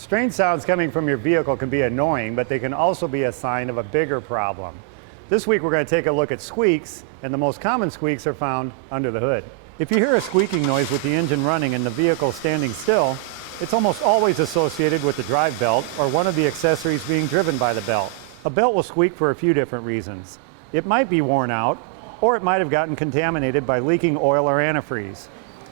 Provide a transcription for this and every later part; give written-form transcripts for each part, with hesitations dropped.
Strange sounds coming from your vehicle can be annoying, but they can also be a sign of a bigger problem. This week we're going to take a look at squeaks, and the most common squeaks are found under the hood. If you hear a squeaking noise with the engine running and the vehicle standing still, it's almost always associated with the drive belt or one of the accessories being driven by the belt. A belt will squeak for a few different reasons. It might be worn out, or it might have gotten contaminated by leaking oil or antifreeze.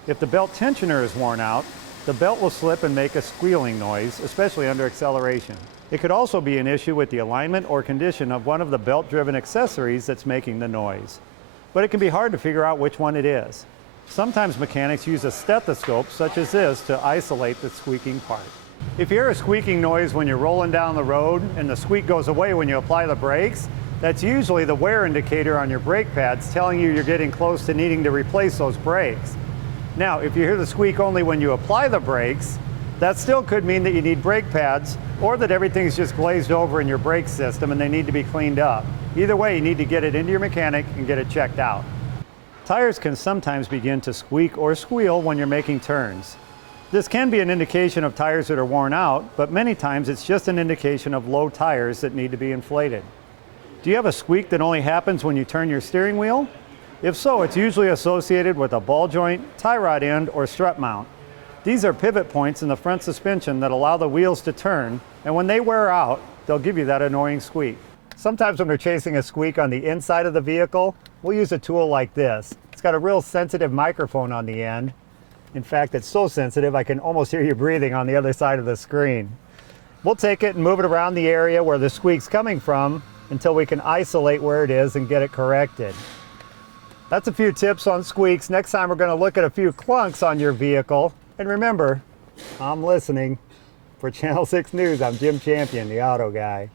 If the belt tensioner is worn out, the belt will slip and make a squealing noise, especially under acceleration. It could also be an issue with the alignment or condition of one of the belt-driven accessories that's making the noise. But it can be hard to figure out which one it is. Sometimes mechanics use a stethoscope such as this to isolate the squeaking part. If you hear a squeaking noise when you're rolling down the road and the squeak goes away when you apply the brakes, that's usually the wear indicator on your brake pads telling you you're getting close to needing to replace those brakes. Now, if you hear the squeak only when you apply the brakes, that still could mean that you need brake pads or that everything's just glazed over in your brake system and they need to be cleaned up. Either way, you need to get it into your mechanic and get it checked out. Tires can sometimes begin to squeak or squeal when you're making turns. This can be an indication of tires that are worn out, but many times it's just an indication of low tires that need to be inflated. Do you have a squeak that only happens when you turn your steering wheel? If so, it's usually associated with a ball joint, tie rod end, or strut mount. These are pivot points in the front suspension that allow the wheels to turn, and when they wear out, they'll give you that annoying squeak. Sometimes when we're chasing a squeak on the inside of the vehicle, we'll use a tool like this. It's got a real sensitive microphone on the end. In fact, it's so sensitive I can almost hear you breathing on the other side of the screen. We'll take it and move it around the area where the squeak's coming from until we can isolate where it is and get it corrected. That's a few tips on squeaks. Next time we're going to look at a few clunks on your vehicle. And remember, I'm listening. For Channel 6 News, I'm Jim Champion, the Auto Guy.